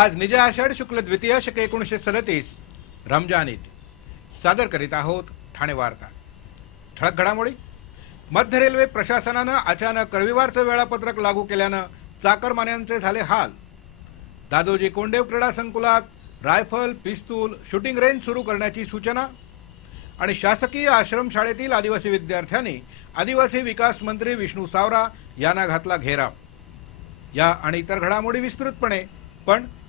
आज निज आषाढ शुक्ल द्वितीय शक एकोणीसशे सदतीस रमजान ईद सादर करीत आहोत ठाणे वार्ता. ठळक घडामोडी. मध्य रेल्वे प्रशासनानं अचानक रविवारचं वेळापत्रक लागू केल्यानं चाकरमान्यांचे झाले हाल. दादोजी कोंडेव क्रीडा संकुलात रायफल पिस्तूल शूटिंग रेंज सुरू करण्याची सूचना आणि शासकीय आश्रमशाळेतील आदिवासी विद्यार्थ्यांनी आदिवासी विकास मंत्री विष्णू सावरा यांना घातला घेराव. या आणि इतर घडामोडी विस्तृतपणे पण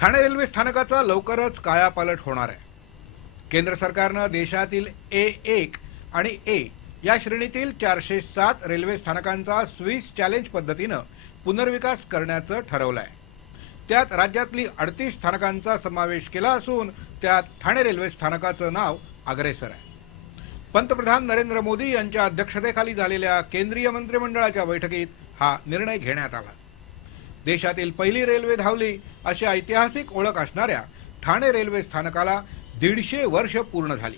ठाणे रेल्वे स्थानकाचा लवकरच कायापालट होणार आहे. केंद्र सरकारनं देशातील ए एक आणि ए या श्रेणीतील चारशे सात रेल्वे स्थानकांचा स्विस चॅलेंज पद्धतीनं पुनर्विकास करण्याचं ठरवलं आहे त्यात राज्यातली अडतीस स्थानकांचा समावेश केला असून त्यात ठाणे रेल्वे स्थानकाचं नाव अग्रेसर आहे. पंतप्रधान नरेंद्र मोदी यांच्या अध्यक्षतेखाली झालेल्या केंद्रीय मंत्रिमंडळाच्या बैठकीत हा निर्णय घेण्यात आला. देशातील पहिली रेल्वे धावली अशी ऐतिहासिक ओळख असणाऱ्या ठाणे रेल्वे स्थानकाला दीडशे वर्ष पूर्ण झाली.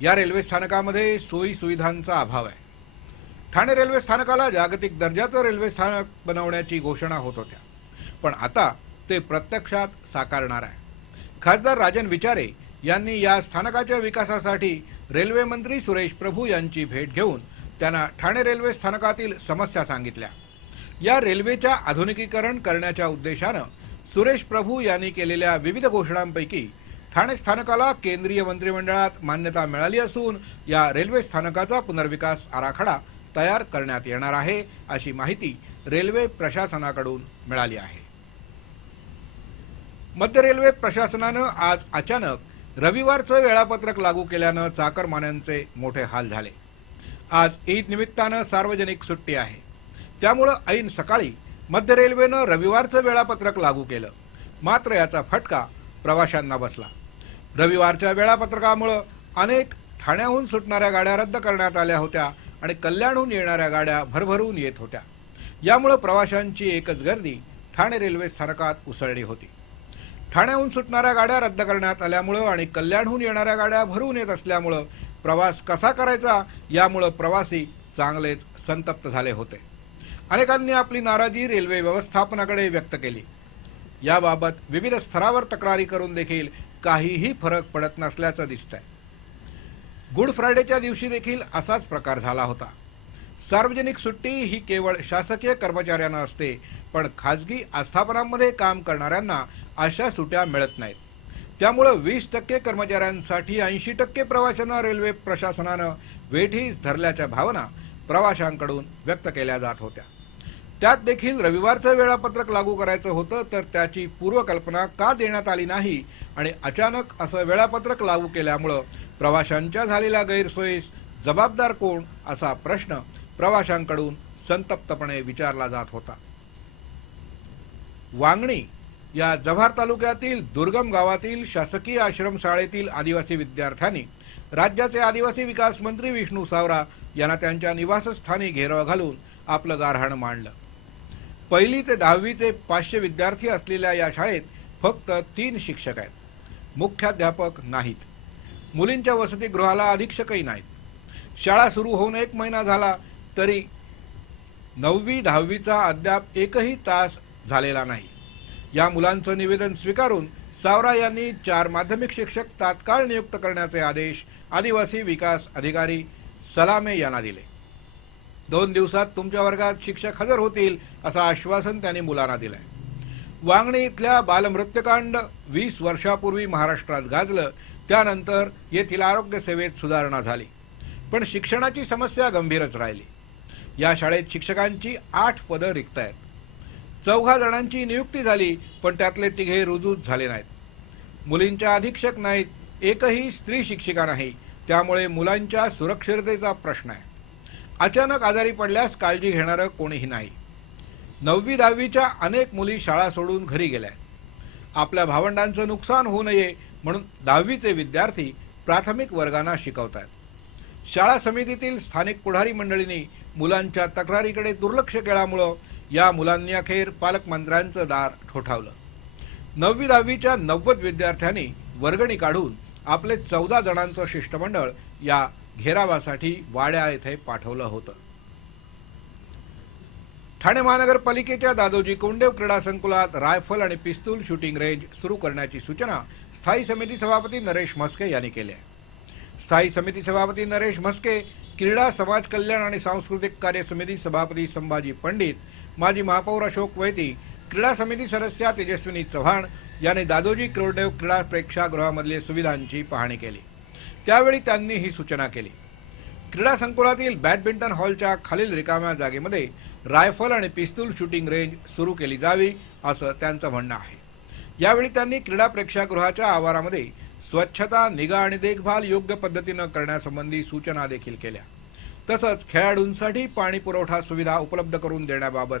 या रेल्वे स्थानकामध्ये सोयी सुविधांचा अभाव आहे. ठाणे रेल्वे स्थानकाला जागतिक दर्जाचं रेल्वे स्थानक बनवण्याची घोषणा होत होत्या. पण आता ते प्रत्यक्षात साकारणार आहे. खासदार राजन विचारे यांनी या स्थानकाच्या विकासासाठी रेल्वे मंत्री सुरेश प्रभू यांची भेट घेऊन त्यांना ठाणे रेल्वे स्थानकातील समस्या सांगितल्या. या रेल्वेच्या आधुनिकीकरण करण्याच्या उद्देशानं सुरेश प्रभू यांनी केलेल्या विविध घोषणांपैकी ठाणे स्थानकाला केंद्रीय मंत्रिमंडळात मान्यता मिळाली असून या रेल्वे स्थानकाचा पुनर्विकास आराखडा तयार करण्यात येणार आहे अशी माहिती रेल्वे प्रशासनाकडून मिळाली आहे. मध्य रेल्वे प्रशासनानं आज अचानक रविवारचं वेळापत्रक लागू केल्यानं चाकरमान्यांचे मोठे हाल झाले. आज ईद निमित्तानं सार्वजनिक सुट्टी आहे. त्यामुळं ऐन सकाळी मध्य रेल्वेनं रविवारचं वेळापत्रक लागू केलं. मात्र याचा फटका प्रवाशांना बसला. रविवारच्या वेळापत्रकामुळं अनेक ठाण्याहून सुटणाऱ्या गाड्या रद्द करण्यात आल्या होत्या आणि कल्याणहून येणाऱ्या गाड्या भरभरून येत होत्या. यामुळं प्रवाशांची एकच गर्दी ठाणे रेल्वे स्थानकात उसळली होती. ठाण्याहून सुटणाऱ्या गाड्या रद्द करण्यात आल्यामुळं आणि कल्याणहून येणाऱ्या गाड्या भरून येत असल्यामुळं प्रवास कसा करायचा यामुळं प्रवासी चांगलेच संतप्त झाले होते. अनेकांनी आपली नाराजी रेल्वे व्यवस्थापनाकडे व्यक्त केली. याबाबत विविध स्तरावर तक्रारी करून देखील काहीही फरक पडत नसल्याचं दिसतंय. गुड फ्रायडेच्या दिवशी देखील असाच प्रकार झाला होता. सार्वजनिक सुट्टी ही केवळ शासकीय कर्मचाऱ्यांना असते पण खाजगी आस्थापनांमध्ये काम करणाऱ्यांना अशा सुट्या मिळत नाहीत. त्यामुळं वीस टक्के कर्मचाऱ्यांसाठी ऐंशी टक्के प्रवाशांना रेल्वे प्रशासनानं वेठीस धरल्याच्या भावना प्रवाशांकडून व्यक्त केल्या जात होत्या. त्यात देखील रविवारचं वेळापत्रक लागू करायचं होतं तर त्याची पूर्वकल्पना का देण्यात आली नाही आणि अचानक असं वेळापत्रक लागू केल्यामुळं प्रवाशांच्या झालेल्या गैरसोयीस जबाबदार कोण असा प्रश्न प्रवाशांकडून संतप्तपणे विचारला जात होता. वांगणी या जव्हार तालुक्यातील दुर्गम गावातील शासकीय आश्रमशाळेतील आदिवासी विद्यार्थ्यांनी राज्याचे आदिवासी विकास मंत्री विष्णू सावरा यांना त्यांच्या निवासस्थानी घेराव घालून आपलं गारहाण मांडलं. पहिली ते दहावीचे पाचशे विद्यार्थी असलेल्या या शाळेत फक्त तीन शिक्षक आहेत. मुख्याध्यापक नाहीत. मुलींच्या वसतिगृहाला अधीक्षकही नाहीत. शाळा सुरू होऊन एक महिना झाला तरी नववी दहावीचा अद्याप एकही तास झालेला नाही. या मुलांचं निवेदन स्वीकारून सावरा यांनी चार माध्यमिक शिक्षक तात्काळ नियुक्त करण्याचे आदेश आदिवासी विकास अधिकारी सलामे यांना दिले. दोन दिवसात तुमच्या वर्गात शिक्षक हजर होतील असं आश्वासन त्यांनी मुलांना दिलंय. वांगणी इथल्या बालमृत्यूकांड वीस वर्षापूर्वी महाराष्ट्रात गाजलं त्यानंतर येथील आरोग्य सेवेत सुधारणा झाली. पण शिक्षणाची समस्या गंभीरच राहिली. या शाळेत शिक्षकांची आठ पदं रिक्त आहेत चौघा जणांची नियुक्ती झाली पण त्यातले तिघे रुजूच झाले नाहीत. मुलींच्या अधीक्षक नाहीत एकही स्त्री शिक्षिका नाही त्यामुळे मुलांच्या सुरक्षिततेचा प्रश्न आहे. अचानक आजारी पडल्यास काळजी घेणारं कोणीही नाही. नववी दहावीच्या अनेक मुली शाळा सोडून घरी गेल्या. आपल्या भावंडांचं नुकसान होऊ नये म्हणून दहावीचे विद्यार्थी प्राथमिक वर्गांना शिकवत आहेत शाळा समितीतील स्थानिक पुढारी मंडळींनी मुलांच्या तक्रारीकडे दुर्लक्ष केल्यामुळं या मुलांनी अखेर पालकमंत्र्यांचं दार ठोठावलं. नववी दहावीच्या नव्वद विद्यार्थ्यांनी वर्गणी काढून आपले चौदा जणांचं शिष्टमंडळ या घेरावासाठी वाड्या येथे पाठवलं होतं. ठाणे महानगरपालिकेच्या दादोजी कोंडेव क्रीडा संकुलात रायफल आणि पिस्तूल शूटिंग रेंज सुरू करण्याची सूचना स्थायी समिती सभापती नरेश म्हस्के यांनी केली आहे. स्थायी समिती सभापती नरेश म्हस्के क्रीडा समाज कल्याण आणि सांस्कृतिक कार्य समिती सभापती संभाजी पंडित माजी महापौर अशोक वैती क्रीडा समिती सदस्या तेजस्विनी चव्हाण यांनी दादोजी क्रोडदेव क्रीडा प्रेक्षागृहामधील सुविधांची पाहणी केली. त्यावेळी त्यांनी ही सूचना केली. क्रीडा संकुलातील बॅडमिंटन हॉलच्या खालील रिकाम्या जागेमध्ये रायफल आणि पिस्तूल शूटिंग रेंज सुरू केली जावी असं त्यांचं म्हणणं आहे. यावेळी त्यांनी क्रीडा प्रेक्षागृहाच्या आवारामध्ये स्वच्छता निगा आणि देखभाल योग्य पद्धतीनं करण्यासंबंधी सूचना देखील केल्या. तसंच खेळाडूंसाठी पाणी पुरवठा सुविधा उपलब्ध करून देण्याबाबत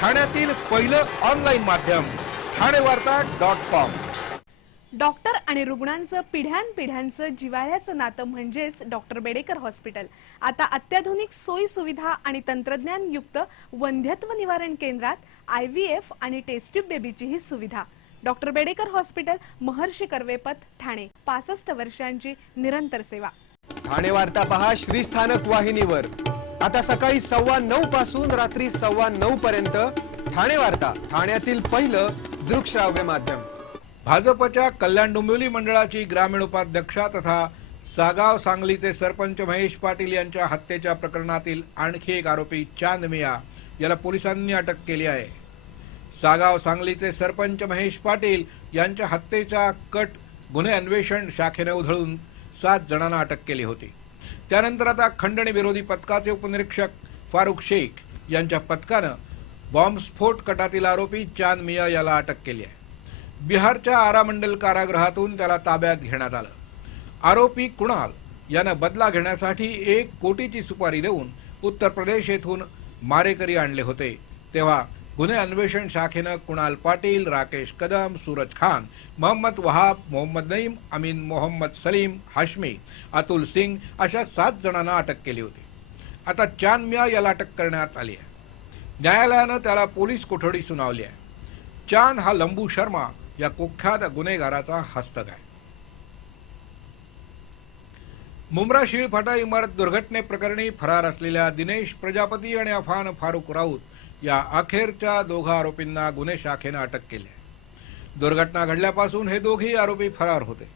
ठाण्यातील पहिलं ऑनलाईन माध्यम ठाणे वार्ता डॉट कॉम डॉक्टर आणि रुग्णांचं पिढ्यानपिढ्यांचं जिव्हाळ्याचं नातं म्हणजेच डॉक्टर बेडेकर हॉस्पिटल आता अत्याधुनिक सोयी सुविधा आणि तंत्रज्ञानयुक्त वंध्यत्व निवारण केंद्रात आय व्ही एफ आणि टेस्ट्यूब बेबीचीही सुविधा. Doctor Bedekar hospital Maharshi Karvepath Thane. पासष्ट वर्षांची निरंतर सेवा. ठाणे वार्ता पहा श्रीस्थानक वाहिनीवर. आता सकाळी सव्वा नऊ पासून रात्री सव्वा नऊ पर्यंत ठाणे वार्ता ठाण्यातील पहिलं दृकश्राव्य माध्यम. भाजपच्या कल्याण डोंबिवली मंडळाची ग्रामीण उपाध्यक्षा तथा सागाव सांगलीचे सरपंच महेश पाटील यांच्या हत्येच्या प्रकरणातील आणखी एक आरोपी चांद मिया याला पोलिसांनी अटक केली आहे. सागाव सांगलीचे सरपंच महेश पाटील यांच्या हत्येचा कट गुन्हे अन्वेषण शाखेने उधळून सात जणांना अटक केली होती. त्यानंतर आता खंडणी विरोधी पथकाचे उपनिरीक्षक फारुख शेख यांच्या पथकानं बॉम्बस्फोट कटातील आरोपी चांद मिया याला अटक केली आहे. बिहारच्या आरा मंडल कारागृहातून त्याला ताब्यात घेण्यात आलं. आरोपी कुणाल यानं बदला घेण्यासाठी एक कोटीची सुपारी देऊन उत्तर प्रदेश येथून मारेकरी आणले होते. तेव्हा गुन्हे अन्वेषण शाखेनं कुणाल पाटील राकेश कदम सूरज खान मोहम्मद वहाब मोहम्मद नईम अमीन मोहम्मद सलीम हाशमी अतुल सिंग अशा सात जणांना अटक केली होती. आता चान मिया याला अटक करण्यात आली आहे. न्यायालयानं त्याला पोलीस कोठडी सुनावली आहे. चान हा लंबू शर्मा या कुख्यात गुन्हेगाराचा हस्तक आहे. मुंब्रा शिळफाटा इमारत दुर्घटनेप्रकरणी फरार असलेल्या दिनेश प्रजापती आणि अफान फारुक राऊत या अखेरच्या दोघा आरोपींना गुन्हे शाखेनं अटक केली आहे. दुर्घटना घडल्यापासून हे दोघेही आरोपी फरार होते.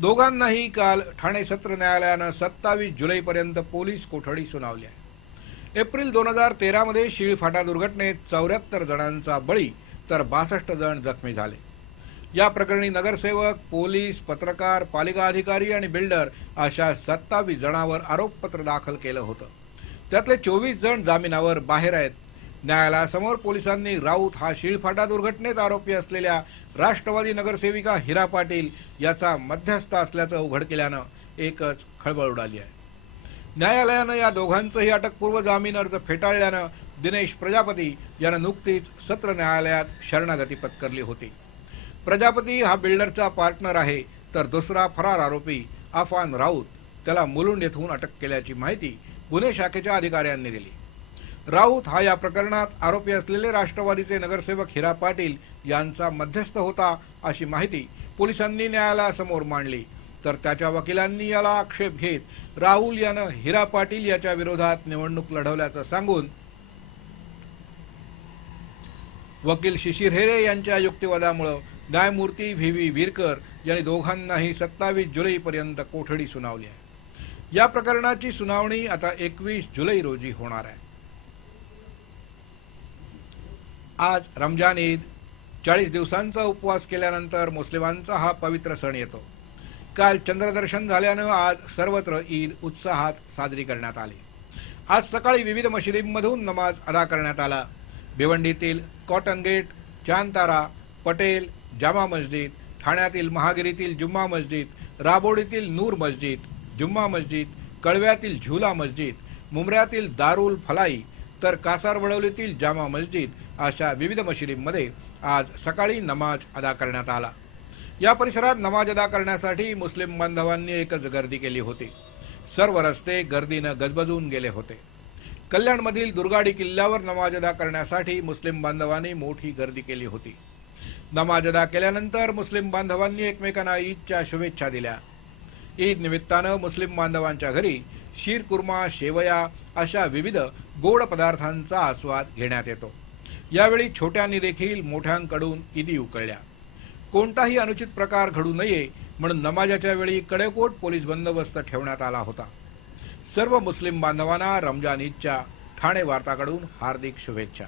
दोघांनाही काल ठाणे सत्र न्यायालयानं सत्तावीस जुलैपर्यंत पोलीस कोठडी सुनावली आहे. एप्रिल दोन हजार तेरामध्ये शिळफाटा दुर्घटनेत चौऱ्याहत्तर जणांचा बळी तर बासष्ट जण जखमी झाले. या प्रकरणी नगरसेवक पोलीस पत्रकार पालिका अधिकारी आणि बिल्डर अशा सत्तावीस जणांवर आरोपपत्र दाखल केलं होतं. त्यातले चोवीस जण जामिनावर बाहेर आहेत न्यायालयासमोर पोलिसांनी राऊत हा शिळफाटा दुर्घटनेत आरोपी असलेल्या राष्ट्रवादी नगरसेविका हिरा पाटील याचा मध्यस्थ असल्याचं उघड केल्यानं एकच खळबळ उडाली आहे. न्यायालयानं या दोघांचंही अटकपूर्व जामीन अर्ज फेटाळल्यानं दिनेश प्रजापती यानं नुकतीच सत्र न्यायालयात शरणागती पत्करली होती. प्रजापती हा बिल्डरचा पार्टनर आहे तर दुसरा फरार आरोपी अफान राऊत त्याला मुलुंड येथून अटक केल्याची माहिती गुन्हे शाखेच्या अधिकाऱ्यांनी दिली. राऊत हा या प्रकरणात आरोपी असलेले राष्ट्रवादीचे नगरसेवक हिरा पाटील यांचा मध्यस्थ होता अशी माहिती पोलिसांनी न्यायालयासमोर मांडली. तर त्याच्या वकिलांनी याला आक्षेप घेत राहुल यानं हिरा पाटील याच्या विरोधात निवडणूक लढवल्याचं सांगून वकील शिशिर हेरे यांच्या युक्तिवादामुळं न्यायमूर्ती व्ही व्ही विरकर यांनी दोघांनाही सत्तावीस जुलैपर्यंत कोठडी सुनावली आहे. या प्रकरणाची सुनावणी आता एकवीस जुलै रोजी होणार आहे. आज रमजान ईद. चाळीस दिवसांचा उपवास केल्यानंतर मुस्लिमांचा हा पवित्र सण येतो. काल चंद्रदर्शन झाल्यानं आज सर्वत्र ईद उत्साहात साजरी करण्यात आली. आज सकाळी विविध मशिदींमधून नमाज अदा करण्यात आला. भिवंडीतील कॉटन गेट चांतारा पटेल जामा मस्जिद ठाण्यातील महागिरीतील जुम्मा मस्जिद राबोडीतील नूर मस्जिद जुम्मा मस्जिद कळव्यातील झुला मस्जिद मुंबऱ्यातील दारुल फलाई तर कासारवडवलीतील जामा मस्जिद अशा विविध मशिदींमध्ये आज सकाळी नमाज अदा करण्यात आला. या परिसरात नमाज अदा करण्यासाठी मुस्लिम बांधवांनी एकच गर्दी केली होती. सर्व रस्ते गर्दीनं गजबजून गेले होते. कल्याणमधील दुर्गाडी किल्ल्यावर नमाज अदा करण्यासाठी मुस्लिम बांधवांनी मोठी गर्दी केली होती. नमाज अदा केल्यानंतर मुस्लिम बांधवांनी एकमेकांना ईदच्या शुभेच्छा दिल्या. ईद निमित्तानं मुस्लिम बांधवांच्या घरी शीरकुर्मा शेवया अशा विविध गोड पदार्थांचा आस्वाद घेण्यात येतो. यावेळी छोट्यांनी देखील मोठ्यांकडून ईदी उकळल्या. कोणताही अनुचित प्रकार घडू नये म्हणून नमाजाच्या वेळी कडेकोट पोलीस बंदोबस्त ठेवण्यात आला होता. सर्व मुस्लिम बांधवांना रमजान ईदच्या ठाणे वार्ताकडून हार्दिक शुभेच्छा.